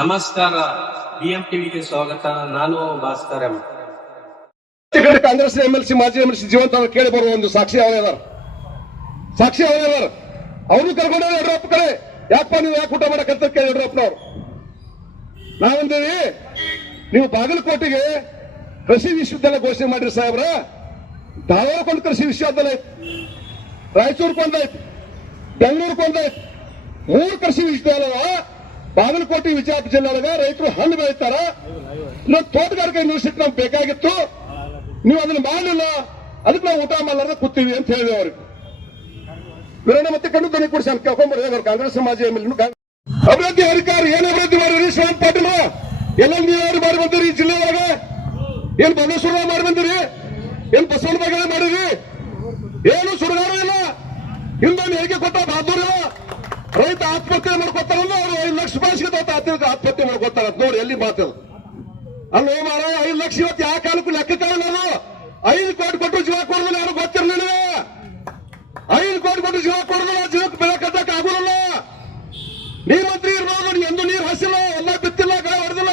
ನಮಸ್ಕಾರ, ಬಿಎಂ ಟಿವಿಗೆ ಸ್ವಾಗತ. ನಾನು ಭಾಸ್ಕರ್ ಎಂ. ಕಾಂಗ್ರೆಸ್ MLC ಮಾಜಿ MLC ಜೀವಂತ ಕೇಳಿ ಬರುವ ಒಂದು ಸಾಕ್ಷಿ ಅವರೇ ಅವ್ರನ್ನು ಕರ್ಕೊಂಡು ಯಡಿಯೂರಪ್ಪ ಕಡೆ ಯಾಕಪ್ಪ ನೀವು ಯಾಕೆ ಊಟ ಮಾಡಕಂತ ಕೇಳಿ ಯಡಿಯೂರಪ್ಪನವ್ರು. ನಾವಂದೇವಿ ನೀವು ಬಾಗಲಕೋಟೆಗೆ ಕೃಷಿ ವಿಶ್ವವಿದ್ಯಾಲಯ ಘೋಷಣೆ ಮಾಡಿರಿ ಸಾಹೇಬ್ರ. ಧಾರವಾಡಕ್ಕೊಂದು ಕೃಷಿ ವಿಶ್ವವಿದ್ಯಾಲಯ ಐತಿ, ರಾಯಚೂರ್ಕೊಂದಾಯ್ತು, ಬೆಂಗಳೂರ್ಕೊಂದಾಯ್ತು, 3 ಕೃಷಿ ವಿಶ್ವವಿದ್ಯಾಲಯ. ಬಾಗಲಕೋಟೆ ವಿಜಯಪುರ ಜಿಲ್ಲೆಯೊಳಗ ರೈತರು ಹಣ್ಣು ಬೆಳೀತಾರ. ನಾವು ತೋಟಗಾರಿಕೆ ಯೂನಿವರ್ಸಿಟಿ ನಮ್ಗೆ ಬೇಕಾಗಿತ್ತು, ನೀವು ಅದನ್ನ ಮಾಡಲಿಲ್ಲ, ಅದಕ್ಕೆ ನಾವು ಊಟ ಮಾಡಲಾರ್ದ ಕೂತೀವಿ ಅಂತ ಹೇಳಿದೆ ಅವ್ರಿಗೆ. ವಿರಣ ಮತ್ತೆ ಕಂಡು ಧ್ವನಿ ಕೊಡಿಸಿ ಕೇಳ್ಕೊಂಡ್ಬರ್ತಾರೆ ಕಾಂಗ್ರೆಸ್ ಸಮಾಜ ಅಭಿವೃದ್ಧಿ ಅಧಿಕಾರಿ ಏನ್ ಅಭಿವೃದ್ಧಿ ಮಾಡಿರಿ ಶ್ರೀರಾಮ್ ಪಾಟೀಲ್? ಎಲ್ಲ ನೀರಾವರಿ ಮಾಡಿ ಬಂದಿರಿ ಈ ಜಿಲ್ಲೆ ಒಳಗ? ಏನ್ ಬಸವೇಶ್ವರ ಮಾಡಿ ಬಂದಿರಿ? ಏನ್ ಬಸವನ ಬಗ್ಗೆ ಮಾಡಿರಿ? ಏನು ಸುಡುಗಾರ ಇಲ್ಲ, ಹಿಂದೊಂದು ಹೇಳಿಕೆ ಕೊಟ್ಟ ಬಹದ್ದೂರ್ ಇಲ್ಲ. ರೈತ ಆತ್ಮಹತ್ಯೆ ಮಾಡ್ಕೊತಾರಲ್ಲ, ಅವ್ರು 5 ಲಕ್ಷ ರೂಪಾಯಿ ಸಿಗತ್ತ ಆತ್ಮಹತ್ಯೆ ಮಾಡ್ಕೊತಾರ ನೋಡಿ. ಎಲ್ಲಿ ಮಾತದು ಅಲ್ಲೋ ಮಾರ? 5 ಲಕ್ಷ ಇವತ್ತು ಯಾವ ಕಾಲಕ್ಕೂ ಲೆಕ್ಕಕ್ಕಾಗಲ್ಲ. ಅದು 5 ಕೋಟಿ ಕೊಟ್ಟರು ಜೀವ ಕೊಡೋದಿಲ್ಲ, ಯಾರು ಗೊತ್ತಿರಲಿಲ್ಲ. 5 ಕೋಟಿ ಕೊಟ್ಟು ಜೀವ ಕೊಡೋದಿಲ್ಲ, ಜೀವಕ್ಕೆ ಬೆಲೆ ಕಟ್ಟಕ್ ಆಗೋದಿಲ್ಲ. ನೀರ್ ಮಂತ್ರಿ ಇರ್ಬೋದು, ಎಂದು ನೀರು ಹಸಿಲ್ಲ, ಎಲ್ಲ ಬಿತ್ತಿಲ್ಲ, ಗಾಯ ಹೊಡೆದಿಲ್ಲ.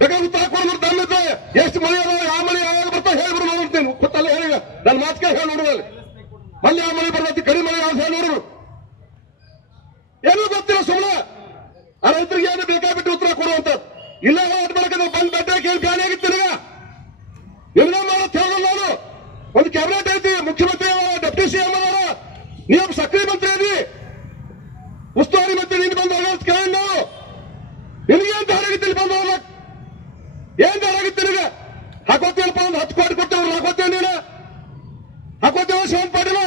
ಬೇಕಾದ್ರೆ ಉತ್ತರ ಕೊಡೋದು ತಮ್ಮಿದ್ದೆ ಎಷ್ಟು ಮಳೆ ಅದ, ಯಾವ ಮಳೆ ಯಾವಾಗ ಬರ್ತಾ ಹೇಳ್ಬಿಡು ನೋಡ್ತೇನೆ. ಗೊತ್ತಲ್ಲ ಹೇಳಿಗ ನನ್ನ ಮಾತಿಗೆ ಹೇಳಿ ನೋಡುವಲ್ಲಿ ಅಲ್ಲಿ ಯಾವ ಮಳೆ ಬರ್ತೈತಿ, ಕಡಿಮೆ ಮಳೆ ಯಾವ ಹೇಳಿ ನೋಡ್ರು. ಏನೂ ಗೊತ್ತಿಲ್ಲ, ಸುಮ್ಮನೆ ಆ ರೈತರಿಗೆ ಏನು ಬೇಕಾಬಿಟ್ಟು ಉತ್ತರ ಕೊಡುವಂತ ಇಲ್ಲ. ಹೋರಾಟ ಮಾಡಕ್ಕೆ ಬಂದ್ ಬಟ್ಟೆ ಕೇಳಿ ಬ್ಯಾನ್ ಆಗಿರ್ತೀರ. ಎಲ್ಲ ಮಾಡತ್ ಹೇಳಲ್ಲ. ನಾನು ಒಂದು ಕ್ಯಾಬಿನೆಟ್ ಐತಿ, ಮುಖ್ಯಮಂತ್ರಿ ಡೆಪ್ಟಿ CM ಅವರ, ನೀವು ಸಕ್ರಿಯ ಮಂತ್ರಿ ಅದಿ, ಉಸ್ತುವಾರಿ ಮಂತ್ರಿ. ನೀನು ಬಂದು ಹೋಗೋದು ಕೇಳಿ ನಾವು ನಿನಗೇನ್ ದಾರ ಆಗಿತ್ತು? ಇಲ್ಲಿ ಬಂದು ಹೋಗ್ಲಕ್ ಏನ್ ದಾರ ಆಗಿತ್ತು ನಿನಗೆ? ಹಾಕೋತೀನಪ್ಪ, ಒಂದು 10 ಕೋಟಿ ಕೊಟ್ಟವ್ರು ಹಾಕೋತೇವೆ. ನೀನು ಹಾಕೋತೇವ ಶ್ರೀರಾಮ್ ಪಾಟೀಲ?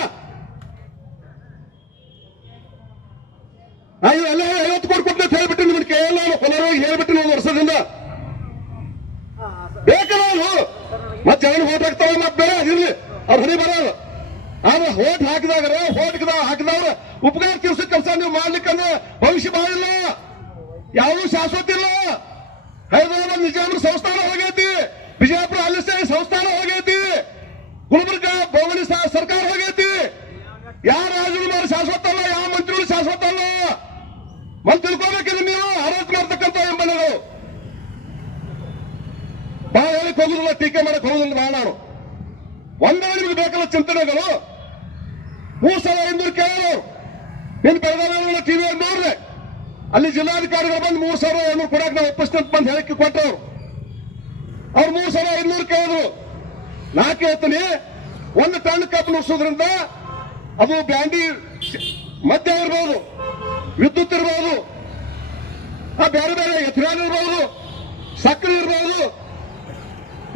ಎಲ್ಲ 50 ಕೋಟಿ ಕೊಟ್ಟು ಅಂತ ಹೇಳ್ಬಿಟ್ಟು ನಿಮ್ಗೆ ಕೇಳಲ್ಲ. ನಾನು ಪುನರಾಗಿ ಹೇಳ್ಬಿಟ್ಟು 1 ವರ್ಷದಿಂದ ಬೇಕಲ್ಲ. ನಾನು ಮತ್ತೆ ಜನ ಹೋಟ್ ಹಾಕ್ತಾವ, ಮತ್ತೆ ಬೇರೆ ಇರ್ಲಿ, ಅವ್ರ ಹಣಿ ಬರಲ್ಲ. ಆದ್ರೆ ಹೋಟ್ ಹಾಕಿದವ್ರ ಉಪಕಾರ ತೀರ್ಸೋ ಕೆಲಸ ನೀವು ಮಾಡ್ಲಿಕ್ಕಂದ್ರೆ ಭವಿಷ್ಯ ಮಾಡಿಲ್ಲ, ಯಾವುದೂ ಶಾಶ್ವತ ಇಲ್ಲ. ಹೈದರಾಬಾದ್ ನಿಜಾಮರ ಸಂಸ್ಥಾನ ಹೋಗೈತಿ, ಬಿಜಾಪುರ ಅಲ್ಲಿಸ್ತಾಯಿ ಸಂಸ್ಥಾನ ಹೋಗೈತಿ, ಗುಲ್ಬರ್ಗ ಬೋಗಣಿ ಸರ್ಕಾರ ಹೋಗೈತಿ. ಯಾವ ರಾಜರು ಶಾಶ್ವತ ಅಲ್ಲ, ಯಾವ ಮಂತ್ರಿಗಳು ಶಾಶ್ವತ ಅಲ್ಲ. ಮತ್ತೆ ತಿಳ್ಕೋಬೇಕಿದ್ರೆ ನೀವು ಆರೋಪ ಮಾಡ್ತಕ್ಕಂಥ ಎಂಬುದು ಬಹಳ ಹೇಳಿಕ್ ಹೋಗುದಿಲ್ಲ, ಟೀಕೆ ಮಾಡಕ್ ಹೋಗುದಿಲ್ಲ. ನಾನು ಒಂದೇ ನಿಮ್ಗೆ ಬೇಕಲ್ಲ ಚಿಂತನೆಗಳು. 3500 ಕೇಳೋರು ನಿನ್ ಬೆಳಗಾವಿ ಟಿವಿ ನೋಡ್ರೆ, ಅಲ್ಲಿ ಜಿಲ್ಲಾಧಿಕಾರಿಗಳು ಬಂದು 3500 ಕೊಡಕ್ ನಾವು ಒಪ್ಪಿಸ್ತಂತ ಬಂದು ಹೇಳಿಕೆ ಕೊಟ್ಟವ್ರು. ಅವ್ರು 3500 ಕೇಳಿದ್ರು. ನಾ ಕೇಳ್ತೀನಿ, 1 ಟನ್ ಕಬ್ಬು ನುಡ್ಸೋದ್ರಿಂದ ಅದು ಬ್ಯಾಂಡಿ ಮದ್ಯ ಇರ್ಬೋದು, ವಿದ್ಯುತ್ ಇರ್ಬೋದು, ಬೇರೆ ಬೇರೆ ಎಥಿನಾಲ್ ಇರ್ಬೋದು, ಸಕ್ಕರೆ ಇರ್ಬೋದು,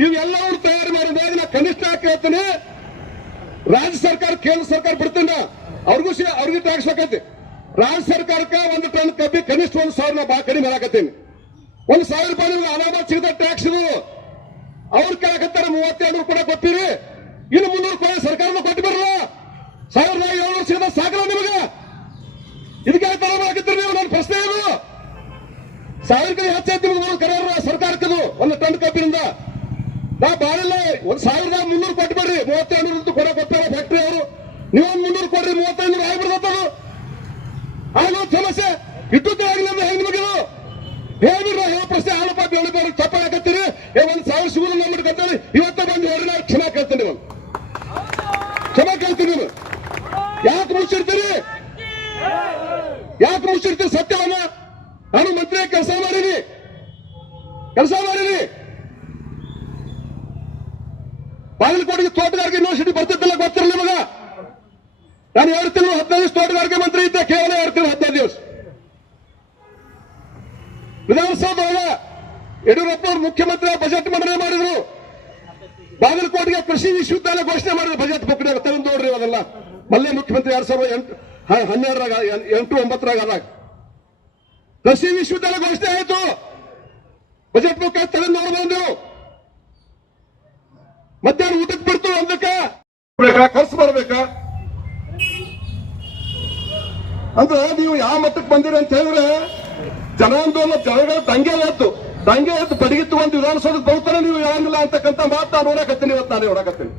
ಇವೆಲ್ಲವರು ತಯಾರು ಮಾಡಿದಾಗ ನಾ ಕನಿಷ್ಠ ಕೇಳ್ತೀನಿ. ರಾಜ್ಯ ಸರ್ಕಾರ ಕೇಂದ್ರ ಸರ್ಕಾರ ಬಿಡ್ತೀನ, ಅವ್ರಿಗೂ ಟ್ಯಾಕ್ಸ್ ಬೇಕೈತಿ. ರಾಜ್ಯ ಸರ್ಕಾರಕ್ಕೆ 1 ಟನ್ ಕಬ್ಬಿ ಕನಿಷ್ಠ 1000 ನಾ ಬಾ ಕಡಿಮೆ ಹಾಕತ್ತೀನಿ. 1000 ರೂಪಾಯಿ ನಿಮ್ಗೆ ಅಲಾಮತ್ ಸಿಗದ ಟ್ಯಾಕ್ಸ್ ಇದು. ಅವ್ರು ಕೇಳಕತ್ತಾರ 32 ಕೂಡ ಕೊಟ್ಟಿರಿ, ಇನ್ನು 300 ರೂಪಾಯಿ ಸರ್ಕಾರದ ಕೊಟ್ಟು ಬರಲ್ಲ. 1700 ಸಿಗದ ಸಾಕಲ್ಲ ನಿಮಗೆ? ಇದಕ್ಕೆ ತರ ಹಾಕಿದ್ರಿ ನೀವು? ನನ್ನ ಪ್ರಶ್ನೆ ಇದು. 1000 ಹೆಚ್ಚೈತಿ ನಿಮ್ಗೆ ಕರೆಯಲ್ಲ ಸರ್ಕಾರಕ್ಕದು 1 ಟನ್ ಕಬ್ಬಿನಿಂದ. ನಾ ಬಾಳಿಲ್ಲ, 1300 ಕೊಟ್ಟು ಬರ್ರಿ. 3200 ಕೊಡ ಕೊಟ್ಟಾರ ಫ್ಯಾಕ್ಟ್ರಿ ಅವರು. ನೀವೊಂದು 300 ಕೊಡ್ರಿ, 3500 ಆಗ್ಬಿಡ್ತದು. ಆಗೋ ಸಮಸ್ಯೆ ಇಟ್ಟುತ್ತೆ ಆಗಿಲ್ಲ ಅಂದ್ರೆ ಹೆಂಗ್ ನಿಮಗಿದು ಹೇಳಿದ್ರು? ಯಾವ ಪ್ರಶ್ನೆ ಆಲಪ್ಪ ಬೆಳಿಬಾರ ತಪ್ಪ ಹಾಕತ್ತೀರಿ. 1000 ಸಿಗುದಿಲ್ಲ ಅಂದ್ಬಿಟ್ಟು ಇವತ್ತ ಬಂದು ಹೇಳ್ರಿ, ನಾವು ಕ್ಷಮಾ ಕೇಳ್ತೀನಿ. ಕ್ಷಮಾ ಕೇಳ್ತೀನಿ. ನೀವು ಯಾಕೆ ಮುಚ್ಚಿರ್ತೀರಿ? ಸತ್ಯವನ್ನ ನಾನು ಮಂತ್ರಿ ಕೆಲಸ ಮಾಡಿರಿ. ಬಾಗಲಕೋಟೆಗೆ ತೋಟಗಾರಿಕೆ ಯೂನಿವರ್ಸಿಟಿ ಬರ್ತಿದ್ದಿಲ್ಲ, ಗೊತ್ತಿರಲಿ ನಿಮಗ? ನಾನು 2 ತಿಂಗಳು 15 ದಿವಸ ತೋಟಗಾರಿಕೆ ಮಂತ್ರಿ ಇದ್ದೆ, ಕೇವಲ 2 ತಿಂಗಳು 15 ದಿವಸ. ವಿಧಾನಸೌಧದೊಳಗ ಯಡಿಯೂರಪ್ಪ ಅವರು ಮುಖ್ಯಮಂತ್ರಿ ಬಜೆಟ್ ಮಂಡನೆ ಮಾಡಿದ್ರು. ಬಾಗಲಕೋಟೆಗೆ ಕೃಷಿ ವಿಶ್ವವಿದ್ಯಾಲಯ ಘೋಷಣೆ ಮಾಡಿದ್ರು. ಬಜೆಟ್ ಬುಕ್ ತೆಗೆದು ನೋಡ್ರಿ, ಅದೆಲ್ಲ ಮಲ್ಲೆ ಮುಖ್ಯಮಂತ್ರಿ 2012 ಆದಾಗ ಕೃಷಿ ವಿಶ್ವವಿದ್ಯಾಲಯ ಘೋಷಣೆ ಆಯಿತು. ಬಜೆಟ್ ಬುಕ್ ತೆಗೆದು ನೋಡ್ಬೋದು ನೀವು. ಮಧ್ಯಾಹ್ನ ಊಟಕ್ಕೆ ಬಿಡ್ತು, ಒಂದಕ್ಕೆ ಖರ್ಚು ಮಾಡ್ಬೇಕಾ ಅಂದ್ರೆ ನೀವು ಯಾವ ಮಟ್ಟಕ್ಕೆ ಬಂದಿರಿ ಅಂತ ಹೇಳಿದ್ರೆ, ಜನಾಂದೋಲನ ಜನಗಳ ದಂಗೆ ಎದ್ದು ಬಡಿಗಿತ್ತು ಒಂದು ವಿಧಾನಸೌಧಕ್ಕೆ ಬರ್ತಾರೆ, ನೀವು ಹೇಳಂಗಿಲ್ಲ ಅಂತಕ್ಕಂಥ ಮಾತು ನಾನು ನೋಡಕತ್ತೀನಿ. ಇವತ್ತು ನಾನು ನೋಡಕತ್ತೀನಿ.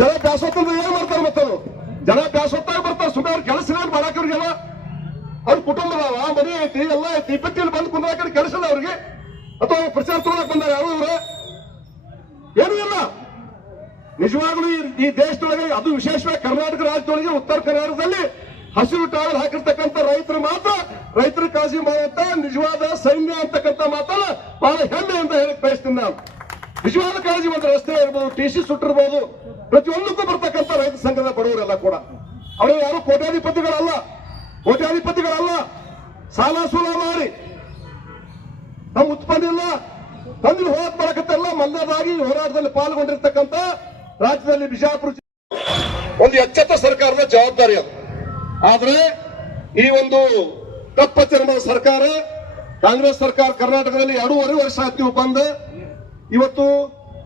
ಜನ ಬ್ಯಾಸೋತ್ತಂದ್ರೆ ಏನ್ ಮಾಡ್ತಾರೆ? ಮತ್ತವರು ಜನ ಬ್ಯಾಸೊತ್ತಾಗ ಬರ್ತಾರೆ, ಸುಮ್ಮನೆ ಅವ್ರ ಕೆಲಸ ಮಾಡಾಕವ್ರಿಗೆಲ್ಲ ಅವ್ರ ಕುಟುಂಬದವ ಮನೆ ಐತಿ ಎಲ್ಲ ಐತಿ ಪಟ್ಟಿಯಲ್ಲಿ ಬಂದು ಕುಂದ್ರ ಕಡೆ ಕೆಲಸ ಇಲ್ಲ ಅವ್ರಿಗೆ ಅಥವಾ ಪ್ರಚಾರ ತಗೊಳಕ್ ಬಂದಾರ ಯಾರು ಇವ್ರ ಏನೂ ಇಲ್ಲ. ನಿಜವಾಗ್ಲೂ ಈ ದೇಶದೊಳಗೆ ಅದು ವಿಶೇಷವಾಗಿ ಕರ್ನಾಟಕ ರಾಜ್ಯದೊಳಗೆ ಉತ್ತರ ಕರ್ನಾಟಕದಲ್ಲಿ ಹಸಿರು ಟಾವಲ್ ಹಾಕಿರ್ತಕ್ಕಂಥ ರೈತರು ಮಾತ್ರ ರೈತರ ಕಾಳಜಿ ಮಾಡುವಂತ ನಿಜವಾದ ಸೈನ್ಯ ಅಂತಕ್ಕಂಥ ಮಾತನ್ನ ಬಹಳ ಹೆಮ್ಮೆಯಿಂದ ಹೇಳಕ್ ಬಯಸ್ತೀನಿ ನಾನು. ನಿಜವಾದ ಕಾಳಜಿ ಒಂದು ರಸ್ತೆ ಇರ್ಬೋದು, ಟಿಸಿ ಸುಟ್ಟಿರ್ಬೋದು, ಪ್ರತಿಯೊಂದಕ್ಕೂ ಬರ್ತಕ್ಕಂಥ ರೈತ ಸಂಘದ ಬಡವರೆಲ್ಲ ಕೂಡ ಅವರು ಯಾರು ಕೋಟ್ಯಾಧಿಪತಿಗಳಲ್ಲ, ಸಾಲ ಸೂಲ ಮಾಡಿ ನಮ್ಮ ಉತ್ಪನ್ನ ಇಲ್ಲ ತಂದು ಹೋರಾಟ ಮಾಡಕತ್ತೆಲ್ಲ ಮಲ್ಲದಾಗಿ ಹೋರಾಟದಲ್ಲಿ ಪಾಲ್ಗೊಂಡಿರ್ತಕ್ಕಂಥ ರಾಜ್ಯದಲ್ಲಿ ಬಿಜಾಪುರ ಒಂದು ಎಚ್ಚೆತ್ತ ಸರ್ಕಾರದ ಜವಾಬ್ದಾರಿ ಅದು. ಆದ್ರೆ ಈ ಒಂದು ಕಪ್ಪ ಚರ್ಮದ ಸರ್ಕಾರ, ಕಾಂಗ್ರೆಸ್ ಸರ್ಕಾರ ಕರ್ನಾಟಕದಲ್ಲಿ 2.5 ವರ್ಷ ಆಯ್ತು ಬಂದು ಇವತ್ತು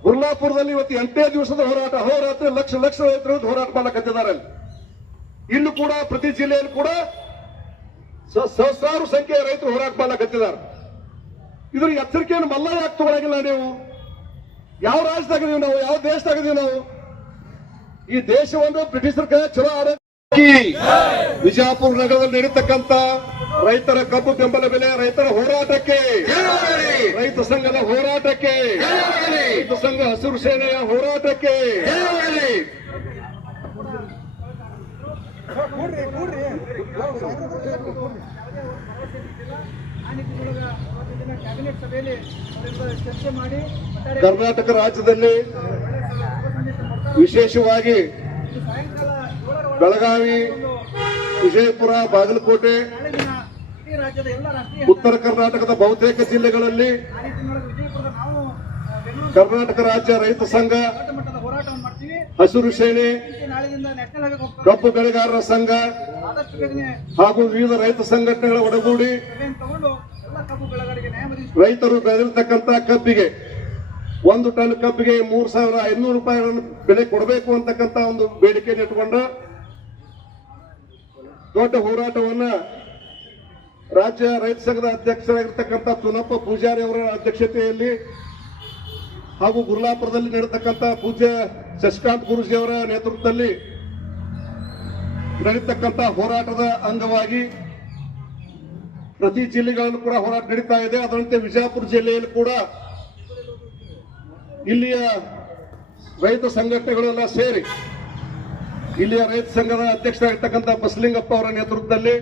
ಗುರ್ಲಾಪುರದಲ್ಲಿ ಇವತ್ತು 8ನೇ ದಿವಸದ ಹೋರಾಟ, ಅಹೋರಾತ್ರಿ ಲಕ್ಷ ರೈತರು ಹೋರಾಟ ಮಾಡಕತ್ತಿದ್ದಾರೆ. ಇಲ್ಲೂ ಕೂಡ ಪ್ರತಿ ಜಿಲ್ಲೆಯಲ್ಲಿ ಕೂಡ ಸಹಸ್ರಾರು ಸಂಖ್ಯೆಯ ರೈತರು ಹೋರಾಟ ಮಾಡಕತ್ತಿದ್ದಾರೆ. ಇದ್ರ ಎಚ್ಚರಿಕೆಯನ್ನು ಮಲ್ಲ ಯಾಕೆ ತಗೊಳಗಿಲ್ಲ ನೀವು? ಯಾವ ರಾಜ್ಯದಾಗಿದೀವಿ ನಾವು? ಯಾವ ದೇಶದಾಗಿದೀವಿ ನಾವು? ಈ ದೇಶವನ್ನು ಬ್ರಿಟಿಷರ ಕೈ ಚಲೋ ಆಡ ವಿಜಯಪುರ ನಗರದಲ್ಲಿ ನಡೀತಕ್ಕಂಥ ರೈತರ ಕಬ್ಬು ಬೆಂಬಲ ಬೆಲೆ, ರೈತರ ಹೋರಾಟಕ್ಕೆ, ರೈತ ಸಂಘದ ಹೋರಾಟಕ್ಕೆ, ರೈತ ಸಂಘ ಹಸಿರು ಸೇನೆಯ ಹೋರಾಟಕ್ಕೆ ಕರ್ನಾಟಕ ರಾಜ್ಯದಲ್ಲಿ ವಿಶೇಷವಾಗಿ ಬೆಳಗಾವಿ, ವಿಜಯಪುರ, ಬಾಗಲಕೋಟೆ, ಉತ್ತರ ಕರ್ನಾಟಕದ ಬಹುತೇಕ ಜಿಲ್ಲೆಗಳಲ್ಲಿ ಕರ್ನಾಟಕ ರಾಜ್ಯ ರೈತ ಸಂಘ, ಹಸಿರು ಸೇನೆ, ಕಬ್ಬು ಬೆಳೆಗಾರರ ಸಂಘ ಹಾಗೂ ವಿವಿಧ ರೈತ ಸಂಘಟನೆಗಳ ಒಡಗೂಡಿ ರೈತರು ಬೆಳೆದಿರ್ತಕ್ಕಂಥ ಕಬ್ಬಿಗೆ 1 ಟನ್ ಕಬ್ಬಿಗೆ 3,500 ರೂಪಾಯಿಗಳನ್ನು ಬೆಲೆ ಕೊಡಬೇಕು ಅಂತಕ್ಕಂಥ ಒಂದು ಬೇಡಿಕೆಯನ್ನು ಇಟ್ಟುಕೊಂಡು ದೊಡ್ಡ ಹೋರಾಟವನ್ನ ರಾಜ್ಯ ರೈತ ಸಂಘದ ಅಧ್ಯಕ್ಷರಾಗಿರ್ತಕ್ಕಂಥ ತುನಪ್ಪ ಪೂಜಾರಿ ಅವರ ಅಧ್ಯಕ್ಷತೆಯಲ್ಲಿ ಹಾಗೂ ಗುರ್ಲಾಪುರದಲ್ಲಿ ನಡೆತಕ್ಕಂಥ ಪೂಜ್ಯ ಶಶಿಕಾಂತ್ ಗುರೂಜಿ ಅವರ ನೇತೃತ್ವದಲ್ಲಿ ನಡೆಯತಕ್ಕಂಥ ಹೋರಾಟದ ಅಂಗವಾಗಿ ಪ್ರತಿ ಜಿಲ್ಲೆಗಳಲ್ಲೂ ಕೂಡ ಹೋರಾಟ ನಡೀತಾ ಇದೆ. ಅದರಂತೆ ವಿಜಯಪುರ ಜಿಲ್ಲೆಯಲ್ಲಿ ಕೂಡ ಇಲ್ಲಿಯ ರೈತ ಸಂಘಟನೆಗಳೆಲ್ಲ ಸೇರಿ ಇಲ್ಲಿಯ ರೈತ ಸಂಘದ ಅಧ್ಯಕ್ಷರಾಗಿರ್ತಕ್ಕಂಥ ಬಸಲಿಂಗಪ್ಪ ಅವರ ನೇತೃತ್ವದಲ್ಲಿ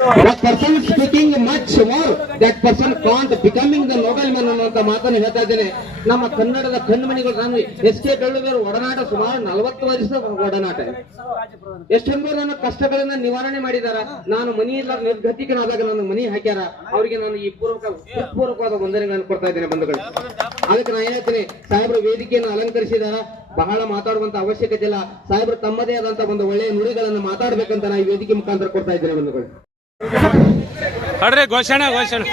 That person speaking much more, that person can't becoming the nobleman ಅನ್ನುವಂತ ಮಾತನ್ನು ಹೇಳ್ತಾ ಇದ್ದೇನೆ. ನಮ್ಮ ಕನ್ನಡದ ಕಣ್ಮಣಿಗಳು, ನಾನು ಎಷ್ಟೇ ಬೆಳ್ಳುವೇರು ಒಡನಾಟ ಸುಮಾರು 40 ವರ್ಷದ ಒಡನಾಟ. ಎಷ್ಟೊಂದು ನನ್ನ ಕಷ್ಟಗಳನ್ನ ನಿವಾರಣೆ ಮಾಡಿದಾರ. ನಾನು ಮನೆಯಿಂದ ನಿರ್ಗತಿಕನಾದಾಗ ನನ್ನ ಮನೆ ಹಾಕ್ಯಾರ. ಅವರಿಗೆ ನಾನು ಈ ಪೂರ್ವಕವಾದ ವಂದನೆಗಳನ್ನು ಕೊಡ್ತಾ ಇದ್ದೇನೆ ಬಂಧುಗಳು. ಅದಕ್ಕೆ ನಾನು ಹೇಳ್ತೀನಿ, ಸಾಹೇಬರು ವೇದಿಕೆಯನ್ನು ಅಲಂಕರಿಸಿದಾರ. ಬಹಳ ಮಾತಾಡುವಂತ ಅವಶ್ಯಕತೆ ಇಲ್ಲ. ಸಾಹೇಬರು ತಮ್ಮದೇ ಆದಂತ ಒಂದು ಒಳ್ಳೆಯ ನುಡಿಗಳನ್ನು ಮಾತಾಡ್ಬೇಕಂತ ನಾನು ಈ ವೇದಿಕೆ ಮುಖಾಂತರ ಕೊಡ್ತಾ ಇದ್ದೇನೆ ಬಂಧುಗಳು. ಅಡ್ರೆ ಘೋಷಣೆ ಘೋಷಣೆ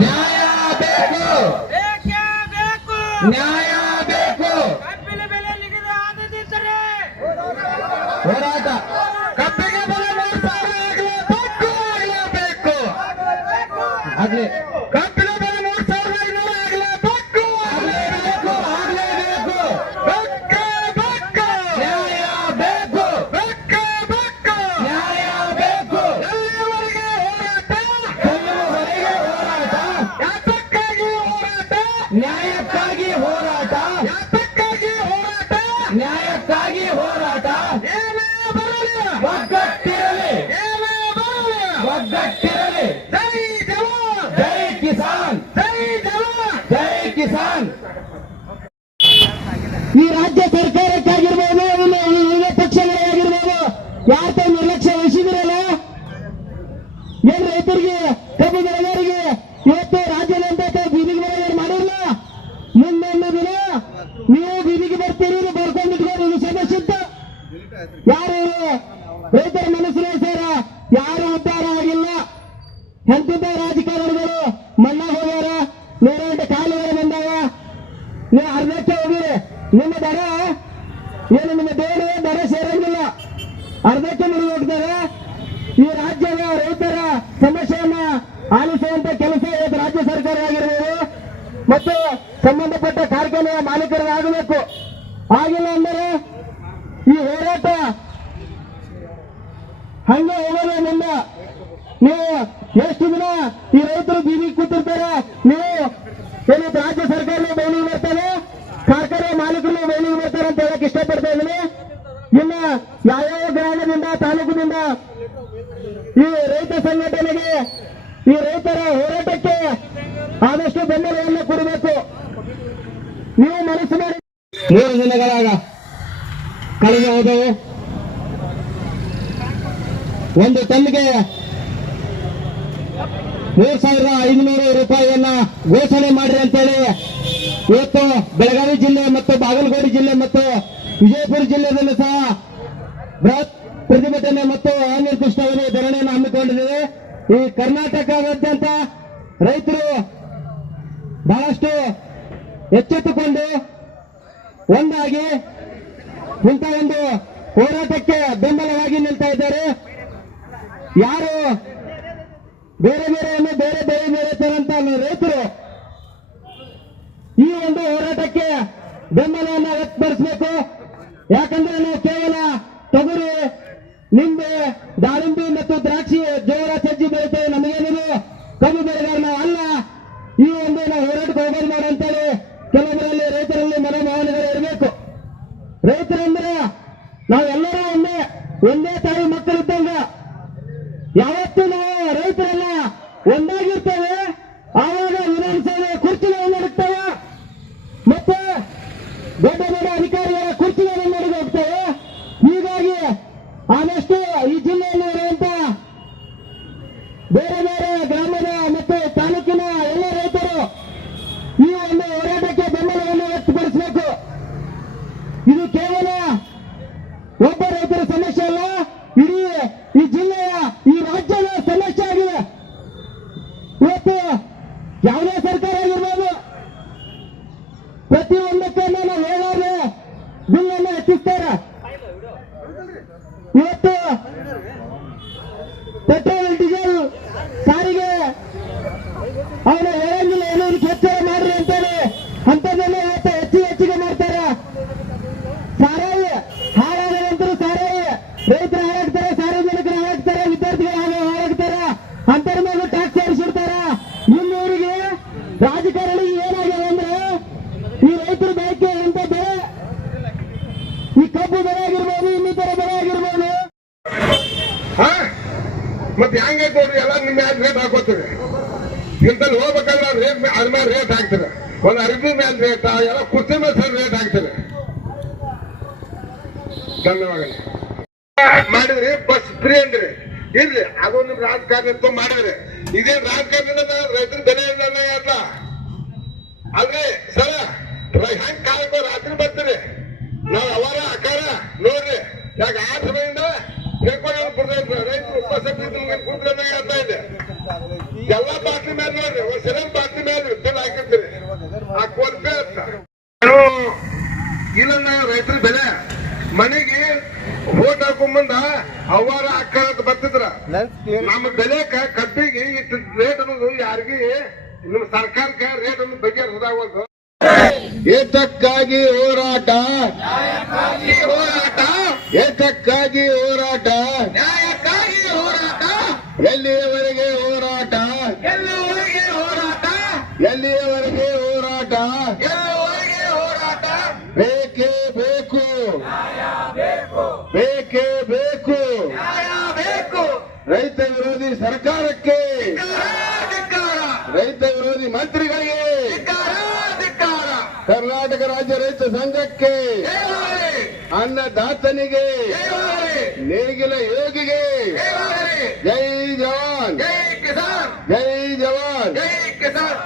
ನ್ಯಾಯ ಬೇಕು, ನ್ಯಾಯ ಬೇಕು, ಹೋರಾಟ ಕಬ್ಬಿಗೆ ಬೆಲೆ 3,000 ಆಗಲೇಬೇಕು, ಆಗ್ಲೇ ಕಬ್ಬಿನ ಬೆಲೆ 3,500 ಆಗಲೇಬೇಕು, ಆಗಲೇಬೇಕು, ಬೇಕು, ನ್ಯಾಯ ಬೇಕು, ನ್ಯಾಯ ಬೇಕು, ಎಲ್ಲಿವರೆಗೆ ಹೋರಾಟ, ಯಾತಕ್ಕಾಗಿ ಹೋರಾಟ, ನ್ಯಾಯಕ್ಕಾಗಿ ಹೋರಾಟ, ಯಾತಕ್ಕಾಗಿ ಹೋರಾಟ, ನ್ಯಾಯಕ್ಕಾಗಿ ಹೋರಾಟ, ಏನೇ ಬರಲಿ ಒಗ್ಗಟ್ಟಿರಲಿ, ಏನೇ ಬರಲಿ ಒಗ್ಗಟ್ಟಿರಲಿ. ಜೈ ಜವಾನ್, ಜೈ ಕಿಸಾನ್, ಜೈ ಜವಾನ್, ಜೈ ಕಿಸಾನ್. ಈ ರಾಜ್ಯ ಸರ್ಕಾರಕ್ಕಾಗಿರ್ಬೋದು, ವಿವಿಧ ಪಕ್ಷಗಳಾಗಿರ್ಬೋದು, ಯಾತ ನಿರ್ಲಕ್ಷ್ಯ ವಹಿಸಿದಿರಲ್ಲ ಏನ್ ರೈತರಿಗೆ, ಕಬ್ಬು ಬೆಳೆಗಾರರಿಗೆ ಇವತ್ತು ರಾಜ್ಯಾದ್ಯಂತ ಬೀದಿಗೆ ಬರೋರು ಮಾಡಿರಲ್ಲ. ಮುಂದೊಂದು ದಿನ ನೀವು ಬೀದಿಗೆ ಬರ್ತೀರಿ, ಬರ್ಕೊಂಡಿಟ್ಕೊಂಡು ಇದು ಸಮಸ್ಯೆ. ಯಾರು ರೈತರ ಮನಸ್ಸಿನ ಸೇರ ಯಾರು ಉದ್ಧಾರ ಆಗಿಲ್ಲ. ಎಂತಿದ್ದ ರಾಜಕಾರಣಿಗಳು ಮಣ್ಣ ಹೋಗ್ಯಾರ, 108 ಕಾಲುಗಳು ಬಂದಾವ. ನೀವು ಅರ್ಧಕ್ಕೆ ಹೋಗಿರಿ, ನಿಮ್ಮ ದರ ಏನು, ನಿಮ್ಮ ದೇವರು ದರ ಸೇರಂಗಿಲ್ಲ, ಅರ್ಧಕ್ಕೆ ಮುರಿದು ಹೋಗ್ತಾರೆ. ಈ ರಾಜ್ಯದ ರೈತರ ಸಮಸ್ಯೆಯನ್ನ ಆಲಿಸುವಂತ ಕೆಲಸ ಇವತ್ತು ರಾಜ್ಯ ಸರ್ಕಾರ ಆಗಿರ್ಬೋದು ಮತ್ತು ಸಂಬಂಧಪಟ್ಟ ಕಾರ್ಖಾನೆಯ ಮಾಲೀಕರಾಗಬೇಕು. ಆಗಿಲ್ಲ ಅಂದರೆ ಈ ಹೋರಾಟ ಹಂಗೆ ಹೋಗೋದು ಮುಂದ. ನೀವು ಎಷ್ಟು ದಿನ ಈ ರೈತರು ಬೀದಿಗೆ ಕೂತಿರ್ತಾರೆ, ನೀವು ಏನು ರಾಜ್ಯ ಸರ್ಕಾರ ಬಯಲಿಗೆ ಬರ್ತಾರೆ, ಕಾರ್ಖಾನೆ ಮಾಲೀಕರು ಬಯಲಿಗೆ ಬರ್ತಾರೆ ಅಂತ ಹೇಳಕ್ ಇಷ್ಟಪಡ್ತಾ ಇದ್ದೀನಿ. ಇನ್ನ ಯಾವ್ಯಾವ ಗ್ರಾಮದಿಂದ ತಾಲೂಕಿನಿಂದ ಈ ರೈತ ಸಂಘಟನೆಗೆ, ಈ ರೈತರ ಹೋರಾಟಕ್ಕೆ ಆದಷ್ಟು ಬೆಂಬಲವನ್ನು ಕೊಡಬೇಕು. ನೀವು ಮನಸ್ಸು ಮಾಡಿ 3 ದಿನಗಳಾಗ ಕಳೆದು ಹೋದವು. ಒಂದು ಟನ್ಗೆ 3,500 ರೂಪಾಯಿಯನ್ನ ಘೋಷಣೆ ಮಾಡ್ರಿ ಅಂತೇಳಿ ಇವತ್ತು ಬೆಳಗಾವಿ ಜಿಲ್ಲೆ ಮತ್ತು ಬಾಗಲಕೋಟೆ ಜಿಲ್ಲೆ ಮತ್ತು ವಿಜಯಪುರ ಜಿಲ್ಲೆಯಲ್ಲೂ ಸಹ ಬೃಹತ್ ಪ್ರತಿಭಟನೆ ಮತ್ತು ಅನಿರ್ದಿಷ್ಟಾವಧಿ ಧರಣಿಯನ್ನು ಹಮ್ಮಿಕೊಂಡಿದ್ದೇವೆ. ಈ ಕರ್ನಾಟಕದಾದ್ಯಂತ ರೈತರು ಬಹಳಷ್ಟು ಎಚ್ಚೆತ್ತುಕೊಂಡು ಒಂದಾಗಿ ಇಂಥ ಒಂದು ಹೋರಾಟಕ್ಕೆ ಬೆಂಬಲವಾಗಿ ನಿಲ್ತಾ ಇದ್ದಾರೆ. ಯಾರು ಬೇರೆ ಬೇರೆಯನ್ನು ಬೇರೆ ಬೆಳೀತಾರಂತ ರೈತರು ಈ ಒಂದು ಹೋರಾಟಕ್ಕೆ ಬೆಂಬಲವನ್ನು ವ್ಯಕ್ತಪಡಿಸಬೇಕು. ಯಾಕಂದ್ರೆ ನಾವು ಕೇವಲ ತೊಗರಿ, ನಿಂಬೆ, ದಾಳಿಂಬೆ ಮತ್ತು ದ್ರಾಕ್ಷಿ, ಜೋಳ, ಸಜ್ಜಿ ಬೆಳಿತೇವೆ, ನಮಗೇನಿದು ಕಬ್ಬು ಬೆಳೆಗಾರ ನಾವು ಅಲ್ಲ. ಈ ಒಂದು ನಾವು ಹೋರಾಟಕ್ಕೆ ಹೋಗೋದು ಮಾಡಿ ಅಂತೇಳಿ ಕೆಲವರಲ್ಲಿ ರೈತರಲ್ಲಿ ಮನೋಭಾವನೆಗಳು ಇರಬೇಕು. ರೈತರಂದ್ರೆ ನಾವೆಲ್ಲರೂ ಒಂದೇ ತಾಯಿ ಮಕ್ಕಳಿದ್ದಂಗ. ಯಾವತ್ತೂ ನಾವು ರೈತರೆಲ್ಲ ಒಂದಾಗಿರ್ತೇವೆ, ಆವಾಗ ವಿಧಾನಸಭೆ ಕುರ್ಚಿಗಳನ್ನು ನಡುತ್ತೇವೆ ಮತ್ತೆ ದೊಡ್ಡ ದೊಡ್ಡ ಅಧಿಕಾರಿಗಳ ಕುರ್ಚಿಗಳನ್ನು ನಡೆದು ಹೋಗ್ತೇವೆ. ಹೀಗಾಗಿ ಆದಷ್ಟು ಈ ಜಿಲ್ಲೆಯಲ್ಲಿ ಇರುವಂತ ಬೇರೆ ಬೇರೆ ಗ್ರಾಮದ ಮತ್ತು ತಾಲೂಕಿನ ಎಲ್ಲ ರೈತರು ಈ ಒಂದು ಹೋರಾಟಕ್ಕೆ ಬೆಂಬಲವನ್ನು ವ್ಯಕ್ತಪಡಿಸಬೇಕು. ಇದು ಕೇವಲ ಒಬ್ಬ ರೈತರ ಸಮಸ್ಯೆ ಅಲ್ಲ, ಇಡೀ ಈ ಜಿಲ್ಲೆಯ, ಈ ರಾಜ್ಯದ ಸಮಸ್ಯೆ ಆಗಿದೆ. ಇವತ್ತು ಯಾವುದೇ ಸರ್ಕಾರ ಆಗಿರ್ಬೋದು, ಪ್ರತಿಯೊಂದಕ್ಕೆ ನಾವು ಹೇಳೋರು ಬಿಲ್ಲನ್ನು ಹೆಚ್ಚಿಸ್ತಾರೆ. ಇವತ್ತು ಪೆಟ್ರೋಲ್, ಡೀಸೆಲ್, ಸಾರಿಗೆ ಅವನು ಹೇಳಂಗಿಲ್ಲ, ಏನೋ ಹೆಚ್ಚಳ ಮಾಡ್ರಿ ಅಂತೇಳಿ ಅಂಥದ್ದೆಲ್ಲ ಇವತ್ತು ಹೆಚ್ಚಿಗೆ ಮಾಡ್ತಾರೆ. ಸಾರಾಯಿ ಹಾಳಾದ ನಂತರ ಸಾರಾಯಿ ರೈತರು ಹಾಳಾಗ್ತಾರೆ, ಸಾರ್ವಜನಿಕರು ಹಾಳಾಗ್ತಾರೆ, ವಿದ್ಯಾರ್ಥಿಗಳು ಹಾಳಾಗ್ತಾರೆ, ಅಂತರ ಮೇಲೆ ಟ್ಯಾಕ್ಸ್ ಏರಿಸಿರ್ತಾರ. ಇನ್ನೂರಿಗೆ ರಾಜಕಾರಣಿಗೆ ಏನಾಗ್ಯದ ಅಂದ್ರೆ ಈ ರೈತರು ಬೆಳಗ್ಗೆ ಅಂತ ಬೆಳೆ, ಈ ಕಬ್ಬು ಬೆಳೆ ಆಗಿರ್ಬೋದು, ಇನ್ನಿತರ ಬೆಳೆ ಆಗಿರ್ಬೋದು. ಮತ್ತೆ ಹೆಂಗೆ ನೋಡ್ರಿ, ಎಲ್ಲ ನಿಮ್ಮ ರೇಟ್ ಹಾಕೋತೀರಿ. ಇಂತಲ್ಲಿ ಹೋಗ್ಬೇಕಾದ್ರೆ ರೇಟ್ ಅದ್ರ ಮೇಲೆ ರೇಟ್ ಹಾಕ್ತಾರೆ. ಒಂದು ಅರ್ಬಿ ಮೇಲೆ ರೇಟ್, ಎಲ್ಲ ಕುರ್ಚಿ ಮೇಲೆ ರೇಟ್ ಹಾಕ್ತಾರೆ. ಧನ್ಯವಾದ. ಮಾಡಿದ್ರಿ ಬಸ್ ಫ್ರೀ ಅಂದ್ರಿ, ಇರ್ಲಿ ಅದು ನಿಮ್ ರಾಜಕಾರಣ ಮಾಡಿದ್ರಿ. ಇದೇನ್ ರಾಜಕಾರಣ ರೈತರ ಬೆಲೆ ಇಲ್ಲ ಅಲ್ಲ ಅಲ್ರಿ ಸರ. ಹೆಂಗ್ ಕಾಲಕ್ಕೆ ರಾತ್ರಿ ಬರ್ತೀರಿ, ನಾವ್ ಅವರ ಅಕಾರ ನೋಡ್ರಿ. ಯಾಕ ಆ ಸಮಯದಿಂದ ರೈತರು ಉಪವಾಸ ಕೂತ್ರೆ ಹೇಳ್ತಾ ಇದೆ. ಎಲ್ಲಾ ಬಾಟ್ಲಿ ಮೇಲೆ ನೋಡ್ರಿ, ಒಂದ್ ಸಿಲೆಂಡ್ ಬಾಟ್ಲಿ ಮೇಲೆ ಬಿಲ್ ಹಾಕಿರ್ತೀರಿ. ಆ ಕೋಲ್ಪೆ ಅಂತ ಇಲ್ಲ ರೈತರ ಬೆಲೆ ಮನೆಗೆ ಓಟ್ ಹಾಕೊಂಬಂದ ಅವರ ಅಕ್ಕ ಅಂತ ಬರ್ತಿದ್ರ. ನಮ್ಮ ಬೆಲೆಕ ಕಬ್ಬಿಗೆ ಇಷ್ಟು ರೇಟ್ ಅನ್ನೋದು ಯಾರಿಗೆ ನಿಮ್ಮ ಸರ್ಕಾರಕ್ಕೆ ರೇಟ್ ಅನ್ನೋದು ಬಗ್ಗೆ ಹೃದಯವಾದ್ರು. ಏತಕ್ಕಾಗಿ ಹೋರಾಟ, ಏತಕ್ಕಾಗಿ ಹೋರಾಟ, ನ್ಯಾಯಕ್ಕಾಗಿ ಹೋರಾಟ, ಎಲ್ಲಿಯವರೆಗೆ ಹೋರಾಟ, ಎಲ್ಲಿಯವರೆಗೆ ಹೋರಾಟ, ಎಲ್ಲಿಯವರೆಗೆ ಹೋರಾಟ, ಎಲ್ಲಿಯವರೆಗೆ ಹೋರಾಟ. ಬೇಕೇ ಬೇಕು, ಬೇಕೇ ಬೇಕು, ಬೇಕು. ರೈತ ವಿರೋಧಿ ಸರ್ಕಾರಕ್ಕೆ, ರೈತ ವಿರೋಧಿ ಮಂತ್ರಿಗಳಿಗೆ, ಕರ್ನಾಟಕ ರಾಜ್ಯ ರೈತ ಸಂಘಕ್ಕೆ, ಅನ್ನದಾತನಿಗೆ, ನೇಗಿಲ ಯೋಗಿಗೆ ಜೈ ಜವಾನ್, ಜೈ ಕಿಸಾನ್, ಜೈ ಜವಾನ್, ಜೈ ಕಿಸಾನ್.